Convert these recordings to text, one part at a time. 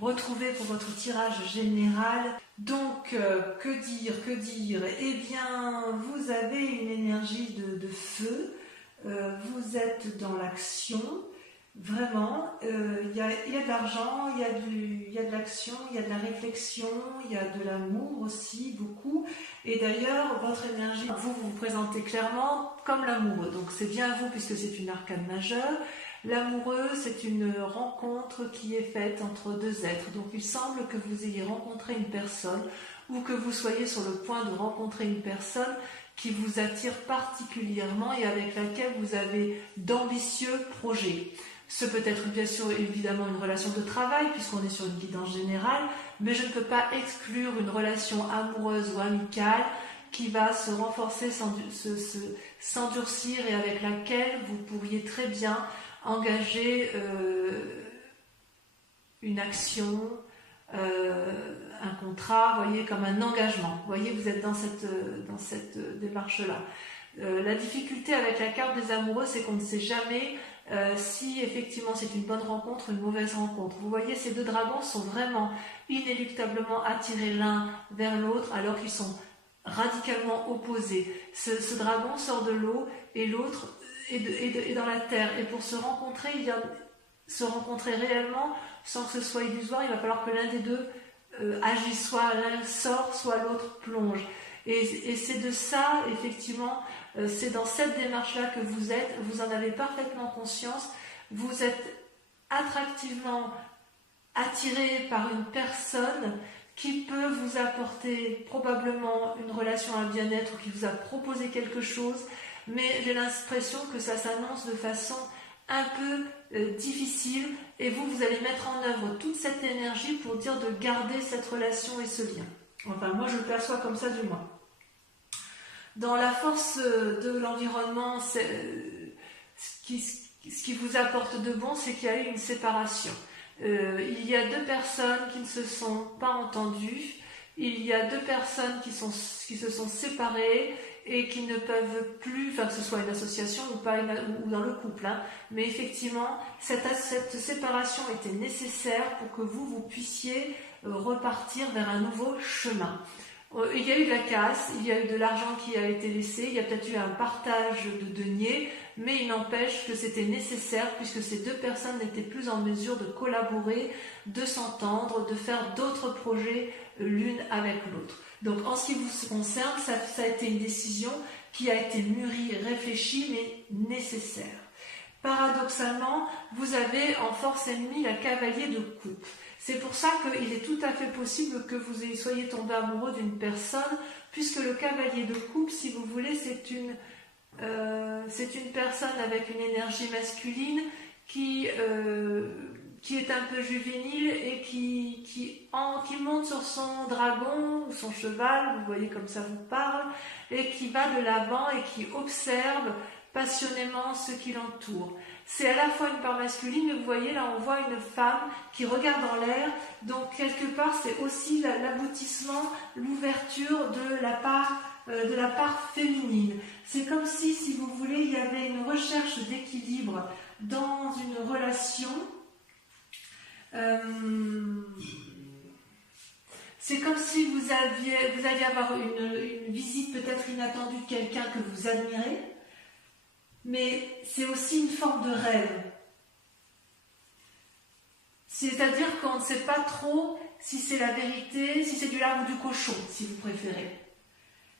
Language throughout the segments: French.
retrouvés pour votre tirage général. Donc, que dire? Eh bien, vous avez une énergie de feu, vous êtes dans l'action, vraiment, il y a de l'argent, il y a de l'action, il y a de la réflexion, il y a de l'amour aussi, beaucoup. Et d'ailleurs, votre énergie, vous vous présentez clairement comme l'amoureux. Donc c'est bien vous puisque c'est une arcane majeure. L'amoureux, c'est une rencontre qui est faite entre deux êtres. Donc il semble que vous ayez rencontré une personne ou que vous soyez sur le point de rencontrer une personne qui vous attire particulièrement et avec laquelle vous avez d'ambitieux projets. Ce peut être bien sûr évidemment une relation de travail puisqu'on est sur une guidance générale, mais je ne peux pas exclure une relation amoureuse ou amicale qui va se renforcer, s'endurcir et avec laquelle vous pourriez très bien engager une action, un contrat, voyez, comme un engagement. Vous voyez, vous êtes dans cette démarche-là. La difficulté avec la carte des amoureux, c'est qu'on ne sait jamais si effectivement c'est une bonne rencontre ou une mauvaise rencontre. Vous voyez, ces deux dragons sont vraiment inéluctablement attirés l'un vers l'autre alors qu'ils sont radicalement opposés. Ce dragon sort de l'eau et l'autre est dans la terre. Et pour se rencontrer, se rencontrer réellement sans que ce soit illusoire, il va falloir que l'un des deux agisse, soit l'un sort, soit l'autre plonge. Et c'est de ça, effectivement, c'est dans cette démarche-là que vous êtes, vous en avez parfaitement conscience, vous êtes attractivement attiré par une personne qui peut vous apporter probablement une relation à bien-être ou qui vous a proposé quelque chose, mais j'ai l'impression que ça s'annonce de façon un peu difficile et vous allez mettre en œuvre toute cette énergie pour dire de garder cette relation et ce lien. Enfin, moi je le perçois comme ça du moins. Dans la force de l'environnement, ce qui vous apporte de bon, c'est qu'il y a eu une séparation. Il y a deux personnes qui ne se sont pas entendues, il y a deux personnes qui se sont séparées et qui ne peuvent plus, enfin que ce soit une association ou pas ou dans le couple, hein, mais effectivement cette séparation était nécessaire pour que vous puissiez repartir vers un nouveau chemin. Il y a eu de la casse, il y a eu de l'argent qui a été laissé, il y a peut-être eu un partage de deniers, mais il n'empêche que c'était nécessaire puisque ces deux personnes n'étaient plus en mesure de collaborer, de s'entendre, de faire d'autres projets l'une avec l'autre. Donc en ce qui vous concerne, ça a été une décision qui a été mûrie, réfléchie, mais nécessaire. Paradoxalement, vous avez en force ennemie la cavalier de coupe. C'est pour ça qu'il est tout à fait possible que vous soyez tombé amoureux d'une personne, puisque le cavalier de coupe, si vous voulez, c'est une personne avec une énergie masculine qui est un peu juvénile et qui monte sur son dragon ou son cheval, vous voyez comme ça vous parle, et qui va de l'avant et qui observe passionnément ce qui l'entoure. C'est à la fois une part masculine, mais vous voyez là on voit une femme qui regarde en l'air, donc quelque part c'est aussi l'aboutissement, l'ouverture de la part féminine. C'est comme si vous voulez, il y avait une recherche d'équilibre dans une relation. C'est comme si vous alliez avoir une visite peut-être inattendue de quelqu'un que vous admirez, mais c'est aussi une forme de rêve. C'est-à-dire qu'on ne sait pas trop si c'est la vérité, si c'est du lard ou du cochon, si vous préférez.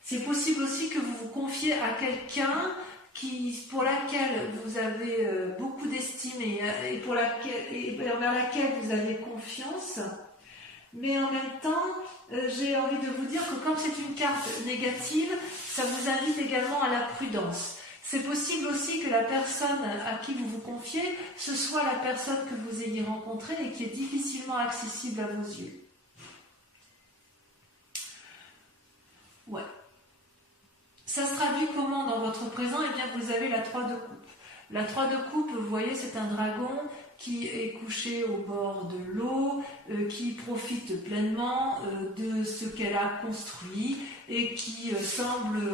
C'est possible aussi que vous vous confiez à quelqu'un pour laquelle vous avez beaucoup d'estime et envers laquelle vous avez confiance. Mais en même temps, j'ai envie de vous dire que comme c'est une carte négative, ça vous invite également à la prudence. C'est possible aussi que la personne à qui vous vous confiez, ce soit la personne que vous ayez rencontrée et qui est difficilement accessible à vos yeux. Ouais. Ça se traduit comment dans votre présent? Eh bien, vous avez la 3 de coupe. La 3 de coupe, vous voyez, c'est un dragon qui est couché au bord de l'eau, qui profite pleinement de ce qu'elle a construit et qui semble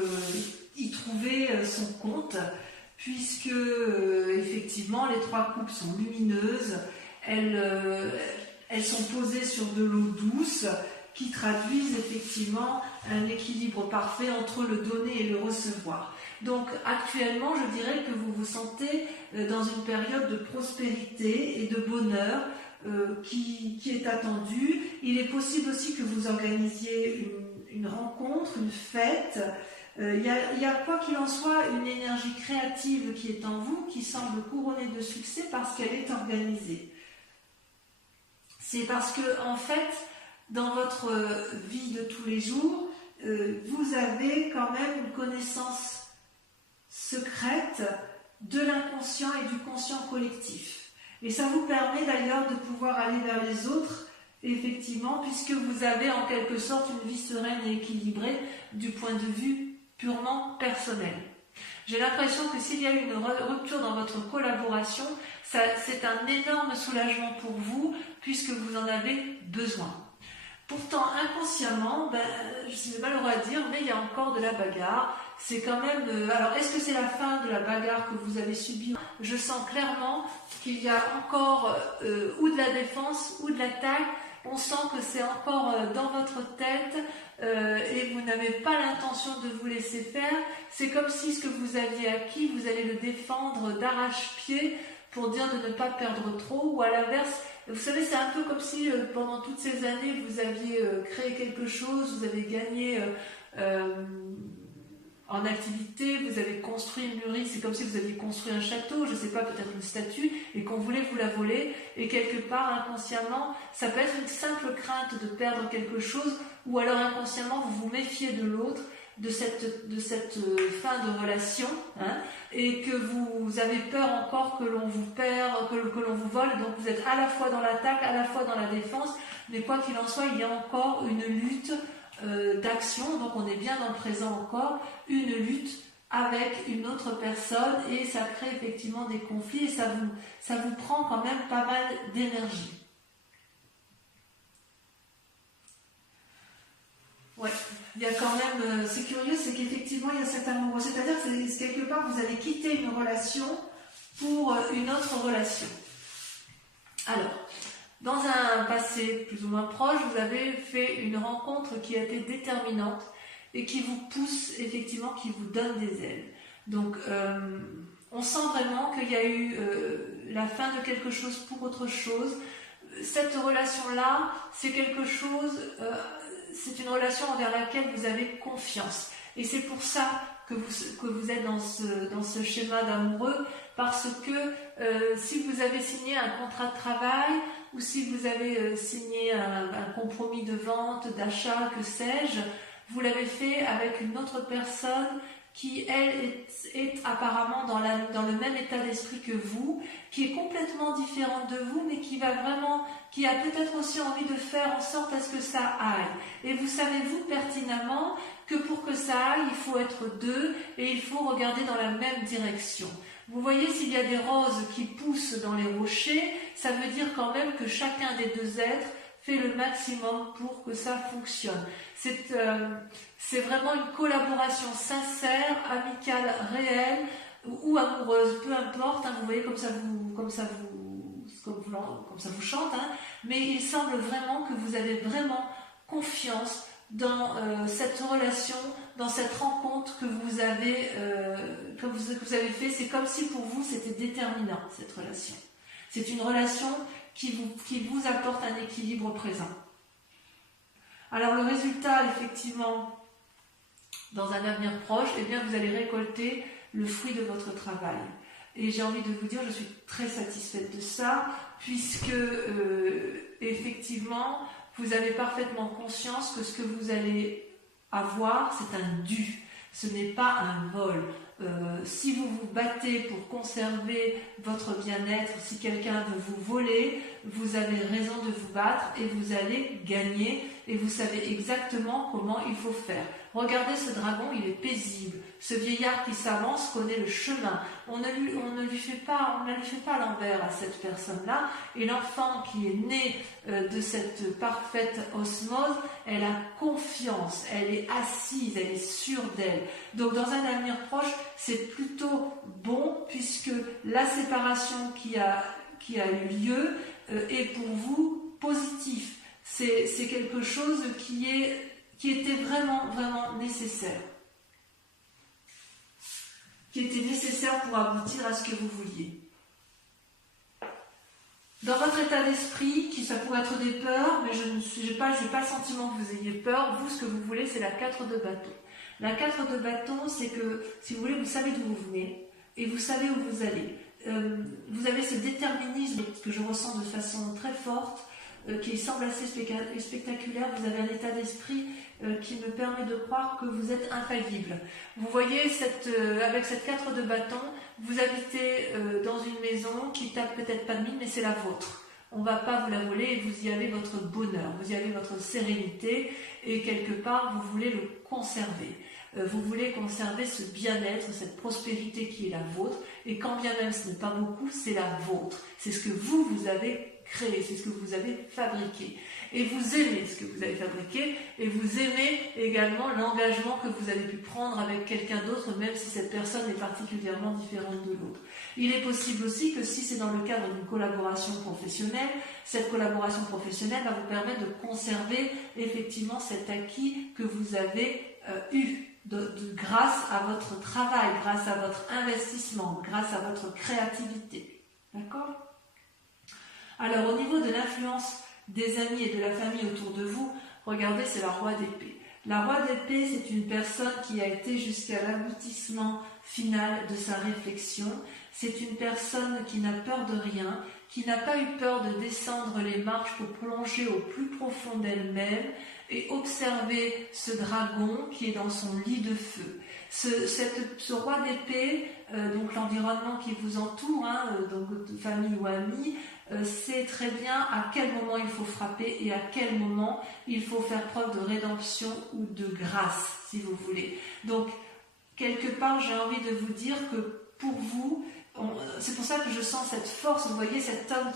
y trouver son compte, puisque effectivement les 3 coupes sont lumineuses, elles elles sont posées sur de l'eau douce qui traduisent effectivement un équilibre parfait entre le donner et le recevoir. Donc actuellement, je dirais que vous vous sentez dans une période de prospérité et de bonheur qui est attendue. Il est possible aussi que vous organisiez une rencontre, une fête. Il y a quoi qu'il en soit une énergie créative qui est en vous, qui semble couronnée de succès parce qu'elle est organisée. C'est parce que en fait, dans votre vie de tous les jours, vous avez quand même une connaissance secrète de l'inconscient et du conscient collectif. Et ça vous permet d'ailleurs de pouvoir aller vers les autres, effectivement, puisque vous avez en quelque sorte une vie sereine et équilibrée du point de vue purement personnel. J'ai l'impression que s'il y a une rupture dans votre collaboration, c'est un énorme soulagement pour vous, puisque vous en avez besoin. Pourtant, inconsciemment, c'est malheureux à dire, mais il y a encore de la bagarre. C'est quand même... alors, est-ce que c'est la fin de la bagarre que vous avez subie? Je sens clairement qu'il y a encore ou de la défense ou de l'attaque. On sent que c'est encore dans votre tête et vous n'avez pas l'intention de vous laisser faire. C'est comme si ce que vous aviez acquis, vous allez le défendre d'arrache-pied pour dire de ne pas perdre trop, ou à l'inverse, vous savez, c'est un peu comme si pendant toutes ces années, vous aviez créé quelque chose, vous avez gagné en activité, vous avez construit une mûrie, c'est comme si vous aviez construit un château, je ne sais pas, peut-être une statue, et qu'on voulait vous la voler, et quelque part, inconsciemment, ça peut être une simple crainte de perdre quelque chose, ou alors inconsciemment, vous vous méfiez de l'autre, de cette fin de relation, hein, et que vous avez peur encore que l'on vous perd, que l'on vous vole, donc vous êtes à la fois dans l'attaque, à la fois dans la défense, mais quoi qu'il en soit, il y a encore une lutte d'action, donc on est bien dans le présent encore, une lutte avec une autre personne, et ça crée effectivement des conflits, et ça vous prend quand même pas mal d'énergie. Ouais, il y a quand même, c'est curieux, c'est qu'effectivement il y a cet amour, c'est-à-dire que c'est quelque part vous avez quitté une relation pour une autre relation. Alors, dans un passé plus ou moins proche, vous avez fait une rencontre qui a été déterminante et qui vous pousse effectivement, qui vous donne des ailes. Donc, on sent vraiment qu'il y a eu la fin de quelque chose pour autre chose. Cette relation-là, c'est quelque chose... c'est une relation envers laquelle vous avez confiance. Et c'est pour ça que vous êtes dans ce schéma d'amoureux, parce que si vous avez signé un contrat de travail, ou si vous avez signé un compromis de vente, d'achat, que sais-je, vous l'avez fait avec une autre personne qui, elle, est apparemment dans le même état d'esprit que vous, qui est complètement différente de vous, mais qui a peut-être aussi envie de faire en sorte à ce que ça aille. Et vous savez, vous, pertinemment, que pour que ça aille, il faut être deux, et il faut regarder dans la même direction. Vous voyez, s'il y a des roses qui poussent dans les rochers, ça veut dire quand même que chacun des deux êtres fait le maximum pour que ça fonctionne. C'est vraiment une collaboration sincère, amicale, réelle ou amoureuse, peu importe, hein, vous voyez comme ça vous chante, hein, mais il semble vraiment que vous avez vraiment confiance dans cette relation, dans cette rencontre que vous avez fait. C'est comme si pour vous c'était déterminant, cette relation. C'est une relation qui vous apporte un équilibre présent. Alors le résultat, effectivement, dans un avenir proche, eh bien, vous allez récolter le fruit de votre travail. Et j'ai envie de vous dire, je suis très satisfaite de ça, puisque effectivement, vous avez parfaitement conscience que ce que vous allez avoir, c'est un dû. Ce n'est pas un vol. Si vous vous battez pour conserver votre bien-être, si quelqu'un veut vous voler, vous avez raison de vous battre et vous allez gagner et vous savez exactement comment il faut faire. Regardez ce dragon, il est paisible. Ce vieillard qui s'avance connaît le chemin. On ne lui fait pas l'envers à cette personne-là. Et l'enfant qui est né de cette parfaite osmose, elle a confiance, elle est assise, elle est sûre d'elle. Donc dans un avenir proche, c'est plutôt bon puisque la séparation qui a eu lieu est pour vous positif. C'est quelque chose qui était vraiment, vraiment nécessaire. Qui était nécessaire pour aboutir à ce que vous vouliez. Dans votre état d'esprit, ça pourrait être des peurs, mais je n'ai pas le sentiment que vous ayez peur. Vous, ce que vous voulez, c'est la 4 de bâton. La 4 de bâton, c'est que, si vous voulez, vous savez d'où vous venez et vous savez où vous allez. Vous avez ce déterminisme que je ressens de façon très forte, qui semble assez spectaculaire. Vous avez un état d'esprit qui me permet de croire que vous êtes infaillible. Vous voyez, avec cette 4 de bâton, vous habitez dans une maison qui tape peut-être pas de mine, mais c'est la vôtre. On ne va pas vous la voler et vous y avez votre bonheur, vous y avez votre sérénité et quelque part, vous voulez le conserver. Vous voulez conserver ce bien-être, cette prospérité qui est la vôtre et quand bien même ce n'est pas beaucoup, c'est la vôtre. C'est ce que vous avez créé, c'est ce que vous avez fabriqué. Et vous aimez ce que vous avez fabriqué et vous aimez également l'engagement que vous avez pu prendre avec quelqu'un d'autre, même si cette personne est particulièrement différente de l'autre. Il est possible aussi que si c'est dans le cadre d'une collaboration professionnelle, cette collaboration professionnelle va vous permettre de conserver effectivement cet acquis que vous avez eu. Grâce à votre travail, grâce à votre investissement, grâce à votre créativité. D'accord ? Alors, au niveau de l'influence des amis et de la famille autour de vous, regardez, c'est la roi d'épée. La roi d'épée, c'est une personne qui a été jusqu'à l'aboutissement final de sa réflexion. C'est une personne qui n'a peur de rien, qui n'a pas eu peur de descendre les marches pour plonger au plus profond d'elle-même et observer ce dragon qui est dans son lit de feu. Ce roi d'épée, donc l'environnement qui vous entoure, donc de famille ou amis, sait très bien à quel moment il faut frapper et à quel moment il faut faire preuve de rédemption ou de grâce, si vous voulez. Donc, quelque part, j'ai envie de vous dire que pour vous, c'est pour ça que je sens cette force. Vous voyez, cet homme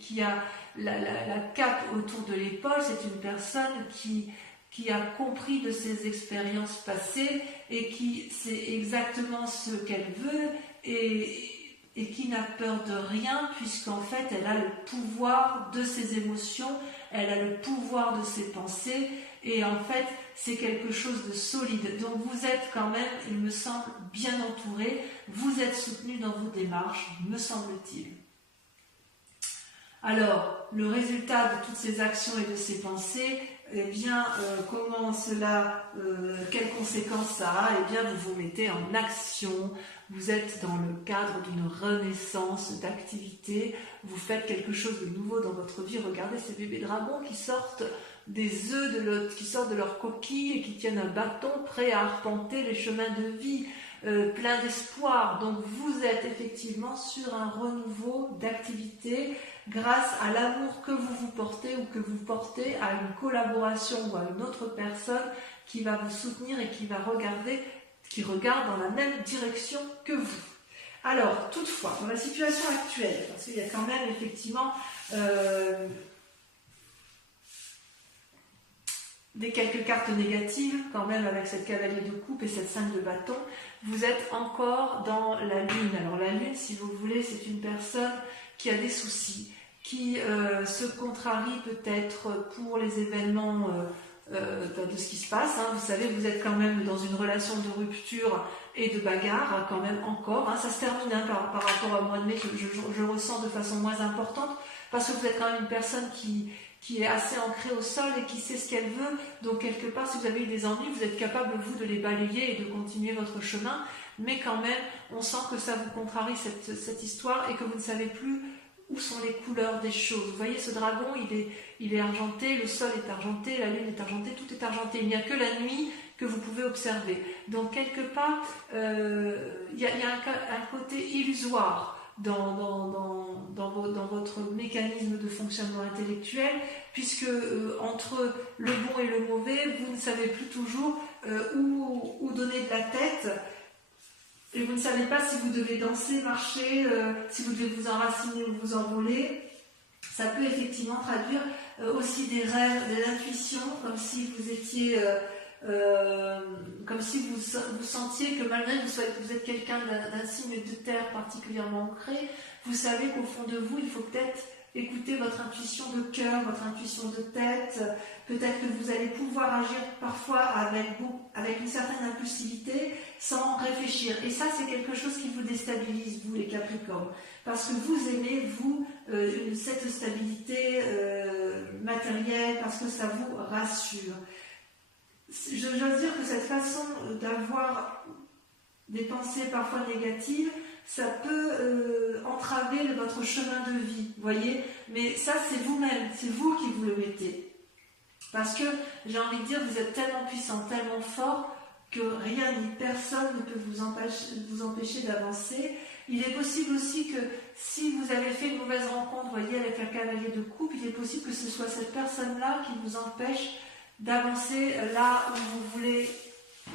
qui a la cape autour de l'épaule, c'est une personne qui a compris de ses expériences passées et qui sait exactement ce qu'elle veut et qui n'a peur de rien puisqu'en fait elle a le pouvoir de ses émotions, elle a le pouvoir de ses pensées et en fait c'est quelque chose de solide. Donc vous êtes quand même, il me semble, bien entouré, vous êtes soutenu dans vos démarches, me semble-t-il. Alors, le résultat de toutes ces actions et de ces pensées, eh bien, comment cela, quelles conséquences ça a? Eh bien, vous vous mettez en action, vous êtes dans le cadre d'une renaissance d'activité, vous faites quelque chose de nouveau dans votre vie. Regardez ces bébés dragons qui sortent des œufs, qui sortent de leur coquille et qui tiennent un bâton prêt à arpenter les chemins de vie, plein d'espoir. Donc, vous êtes effectivement sur un renouveau d'activité grâce à l'amour que vous portez ou que vous portez à une collaboration ou à une autre personne qui va vous soutenir et qui regarde dans la même direction que vous. Alors, toutefois, dans la situation actuelle, parce qu'il y a quand même effectivement quelques cartes négatives, quand même avec cette cavalier de coupe et cette 5 de bâton, vous êtes encore dans la lune. Alors la lune, si vous voulez, c'est une personne qui a des soucis, qui se contrarie peut-être pour les événements de ce qui se passe. Vous savez, vous êtes quand même dans une relation de rupture et de bagarre, quand même encore. Ça se termine par rapport au mois de mai, je ressens de façon moins importante, parce que vous êtes quand même une personne qui est assez ancrée au sol et qui sait ce qu'elle veut. Donc quelque part, si vous avez eu des ennuis, vous êtes capable, vous, de les balayer et de continuer votre chemin. Mais quand même, on sent que ça vous contrarie cette histoire et que vous ne savez plus où sont les couleurs des choses. Vous voyez, ce dragon, il est argenté, le sol est argenté, la lune est argentée, tout est argenté. Il n'y a que la nuit que vous pouvez observer. Donc quelque part, il y a un côté illusoire dans votre mécanisme de fonctionnement intellectuel, puisque entre le bon et le mauvais, vous ne savez plus toujours où donner de la tête, et vous ne savez pas si vous devez danser, marcher, si vous devez vous enraciner ou vous envoler. Ça peut effectivement traduire aussi des rêves, des intuitions, comme si vous étiez... comme si vous sentiez que malgré que vous êtes quelqu'un d'un signe de terre particulièrement ancré, vous savez qu'au fond de vous, il faut peut-être écoutez votre intuition de cœur, votre intuition de tête. Peut-être que vous allez pouvoir agir parfois avec une certaine impulsivité sans réfléchir. Et ça, c'est quelque chose qui vous déstabilise, vous les Capricornes. Parce que vous aimez, vous, cette stabilité matérielle, parce que ça vous rassure. J'ose dire que cette façon d'avoir des pensées parfois négatives, ça peut entraver votre chemin de vie, voyez. Mais ça, c'est vous-même, c'est vous qui vous le mettez. Parce que, j'ai envie de dire, vous êtes tellement puissant, tellement fort, que rien ni personne ne peut vous empêcher d'avancer. Il est possible aussi que, si vous avez fait une mauvaise rencontre, voyez, avec un cavalier de coupe, il est possible que ce soit cette personne-là qui vous empêche d'avancer là où vous voulez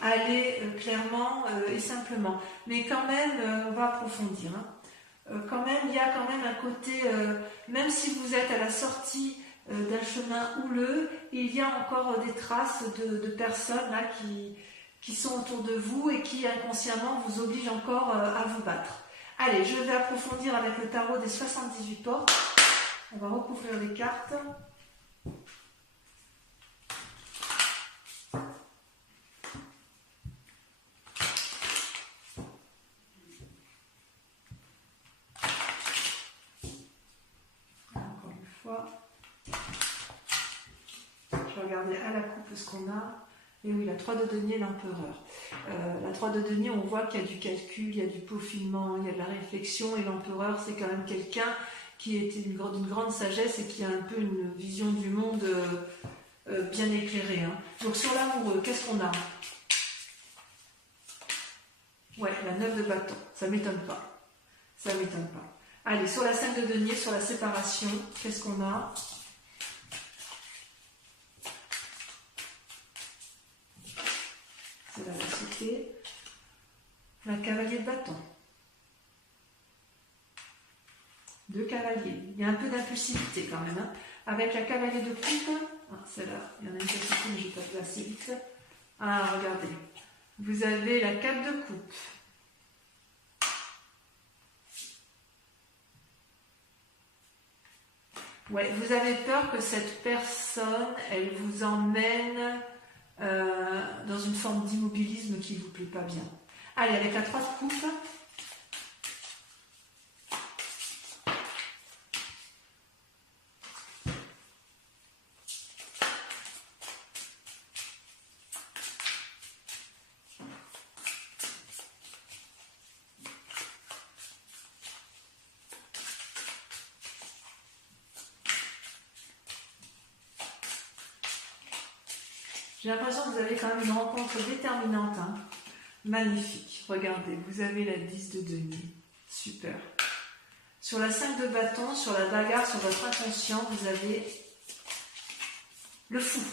aller clairement et simplement. Mais quand même, on va approfondir. Quand même, il y a quand même un côté, même si vous êtes à la sortie d'un chemin houleux, il y a encore des traces de personnes là qui sont autour de vous et qui inconsciemment vous obligent encore à vous battre. Allez, je vais approfondir avec le tarot des 78 portes. On va recouvrir les cartes. Je vais regarder à la coupe ce qu'on a. Et oui, la 3 de denier, l'empereur. La 3 de denier, on voit qu'il y a du calcul, il y a du peaufinement, il y a de la réflexion. Et l'empereur, c'est quand même quelqu'un qui est d'une grande sagesse et qui a un peu une vision du monde bien éclairée. Donc sur l'amoureux, qu'est-ce qu'on a? Ouais, la 9 de bâton. Ça ne m'étonne pas. Ça ne m'étonne pas. Allez, sur la 5 de denier, sur la séparation, qu'est-ce qu'on a? C'est la vérité. La cavalier de bâton. 2 cavaliers. Il y a un peu d'impulsivité quand même. Avec la cavalier de coupe, celle-là, il y en a une petite, mais je vais pas placer vite. Ah, regardez. Vous avez la 4 de coupe. Ouais, vous avez peur que cette personne, elle vous emmène dans une forme d'immobilisme qui ne vous plaît pas bien. Allez, avec la 3 de coupe. J'ai l'impression que vous avez quand même une rencontre déterminante. Magnifique. Regardez, vous avez la 10 de denier. Super. Sur la 5 de bâton, sur la bagarre, sur votre inconscient, vous avez le fou.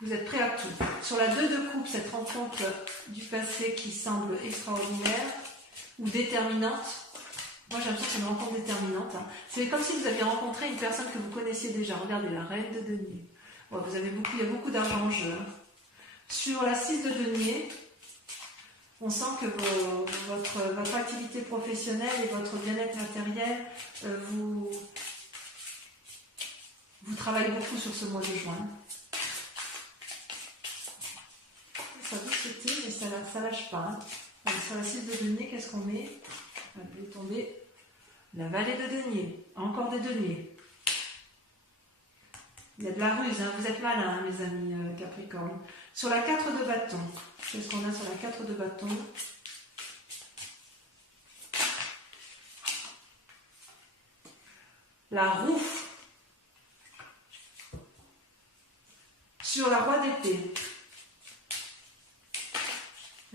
Vous êtes prêt à tout. Sur la 2 de coupe, cette rencontre du passé qui semble extraordinaire ou déterminante. Moi, j'ai l'impression que c'est une rencontre déterminante. C'est comme si vous aviez rencontré une personne que vous connaissiez déjà. Regardez, la reine de denier. Ouais, il y a beaucoup d'argent en jeu. Sur la 6 de denier, on sent que votre activité professionnelle et votre bien-être matériel, vous travaillez beaucoup sur ce mois de juin. Ça vous sauter, mais ça ne lâche pas. Alors, sur la 6 de denier, qu'est-ce qu'on met? Elle est tombée. La vallée de denier. Encore des deniers. Il y a de la ruse, vous êtes malins, mes amis Capricorne. Sur la 4 de bâton, qu'est-ce qu'on a sur la 4 de bâton? La roue. Sur la roi d'épée.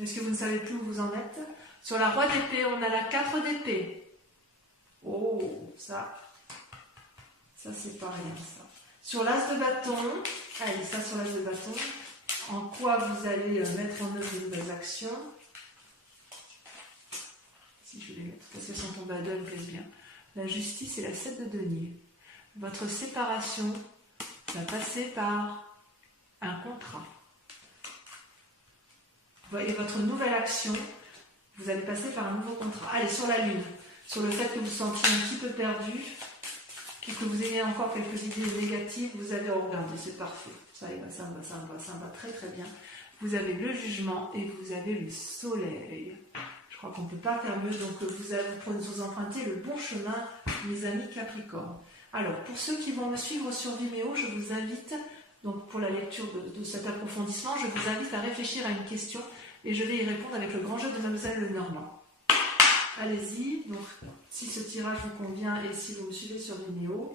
Est-ce que vous ne savez plus où vous en êtes? Sur la roi d'épée, on a la 4 d'épée. Oh, ça c'est pas rien, ça. Sur l'as de bâton, allez, ça sur l'as de bâton, en quoi vous allez mettre en œuvre de nouvelles actions. Si je vais les mettre, parce qu'elles sont tombées à deux, elles me plaisent bien. La justice et la 7 de denier. Votre séparation va passer par un contrat. Vous voyez, votre nouvelle action, vous allez passer par un nouveau contrat. Allez, sur la lune. sur le fait que vous sentiez un petit peu perdu, et que vous ayez encore quelques idées négatives, vous allez regarder, c'est parfait. Ça y va, ça me va, ça me va, ça me va très très bien. Vous avez le jugement et vous avez le soleil. Je crois qu'on ne peut pas faire mieux, donc vous empruntez le bon chemin, mes amis Capricorne. Alors, pour ceux qui vont me suivre sur Vimeo, je vous invite, donc pour la lecture de cet approfondissement, je vous invite à réfléchir à une question et je vais y répondre avec le grand jeu de Mademoiselle Lenormand. Allez-y, donc si ce tirage vous convient et si vous me suivez sur Vimeo.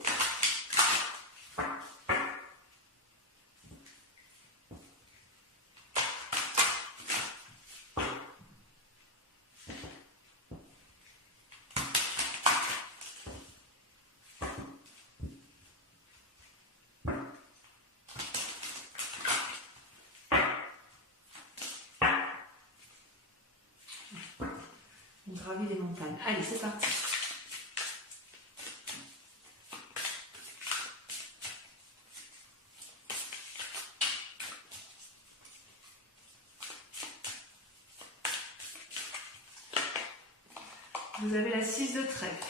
On gravit les montagnes. Allez, c'est parti. Vous avez la 6 de trèfle,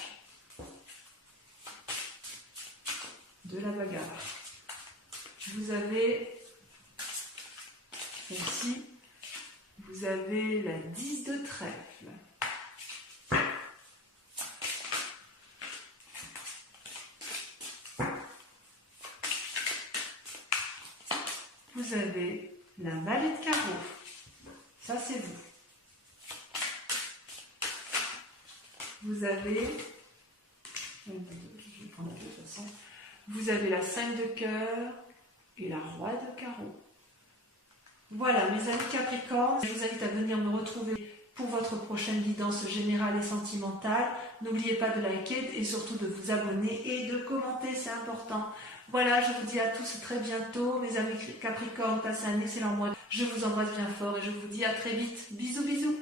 de la bagarre. Vous avez celle-ci, vous avez la 10 de trèfle. Vous avez la valet de carreau. Ça, c'est vous. Vous avez, je vais prendre de toute façon, vous avez la 5 de cœur et la roi de carreau. Voilà, mes amis Capricorne, je vous invite à venir me retrouver pour votre prochaine guidance générale et sentimentale. N'oubliez pas de liker et surtout de vous abonner et de commenter, c'est important. Voilà, je vous dis à tous très bientôt. Mes amis Capricorne, passez un excellent mois. Je vous embrasse bien fort et je vous dis à très vite. Bisous, bisous.